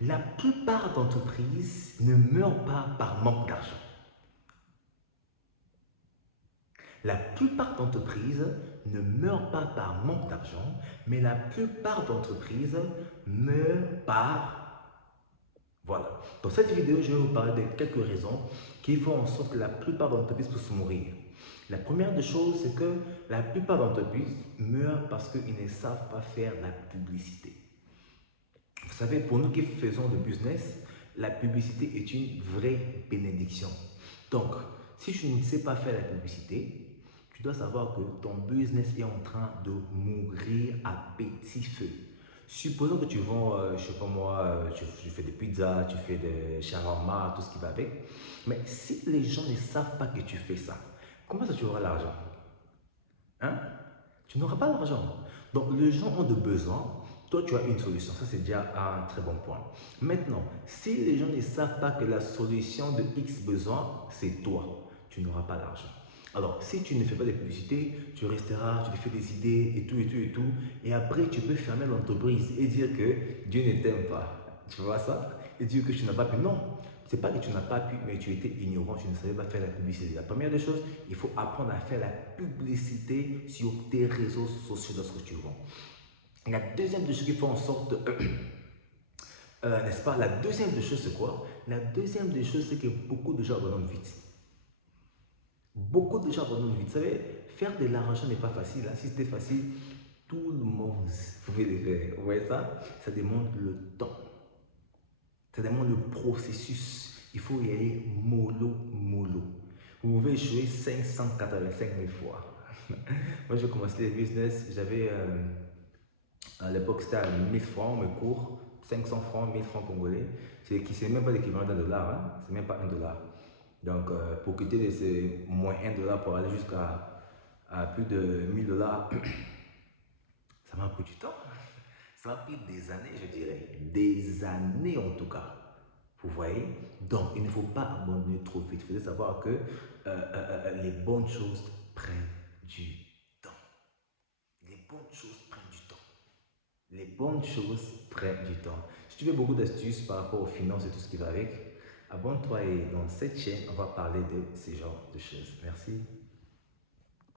La plupart d'entreprises ne meurent pas par manque d'argent. La plupart d'entreprises ne meurent pas par manque d'argent, mais la plupart d'entreprises meurent par... Voilà. Dans cette vidéo, je vais vous parler de quelques raisons qui font en sorte que la plupart d'entreprises puissent mourir. La première des choses, c'est que la plupart d'entreprises meurent parce qu'ils ne savent pas faire la publicité. Vous savez, pour nous qui faisons le business, la publicité est une vraie bénédiction. Donc, si tu ne sais pas faire la publicité, tu dois savoir que ton business est en train de mourir à petit feu. Supposons que tu vends, je ne sais pas moi, tu fais des pizzas, tu fais des shawarma, tout ce qui va avec. Mais si les gens ne savent pas que tu fais ça, comment ça tu auras l'argent? Hein? Tu n'auras pas l'argent. Donc, les gens ont de besoins. Toi, tu as une solution. Ça, c'est déjà un très bon point. Maintenant, si les gens ne savent pas que la solution de X besoin, c'est toi, tu n'auras pas l'argent. Alors, si tu ne fais pas de publicité, tu resteras, tu te fais des idées et tout, et tout, et tout. Et après, tu peux fermer l'entreprise et dire que Dieu ne t'aime pas. Tu vois ça? Et dire que tu n'as pas pu. Non, c'est pas que tu n'as pas pu, mais tu étais ignorant, tu ne savais pas faire la publicité. La première des choses, il faut apprendre à faire la publicité sur tes réseaux sociaux lorsque tu vends. La deuxième des choses qui fait en sorte, n'est-ce pas, la deuxième des choses, c'est quoi? La deuxième des choses, c'est que beaucoup de gens abandonnent vite. Beaucoup de gens abandonnent vite. Vous savez, faire de l'argent n'est pas facile. Hein. Si c'était facile, tout le monde pouvait le faire. Vous voyez ça? Ça demande le temps. Ça demande le processus. Il faut y aller mollo, mollo. Vous pouvez échouer 585 000 fois. Moi, j'ai commencé le business, j'avais, à l'époque, c'était à 1000 francs, mes cours, 500 francs, 1000 francs congolais, c'est même pas l'équivalent d'un dollar, hein? C'est même pas un dollar. Donc, pour quitter de ces moins un dollar pour aller jusqu'à plus de 1000 dollars, ça m'a pris du temps. Ça m'a pris des années, je dirais. Des années en tout cas. Vous voyez? Donc, il ne faut pas abandonner trop vite. Il faut savoir que les bonnes choses prennent du temps. Les bonnes choses prennent du temps. Les bonnes choses prennent du temps. Si tu veux beaucoup d'astuces par rapport aux finances et tout ce qui va avec, abonne-toi et dans cette chaîne, on va parler de ce genre de choses. Merci.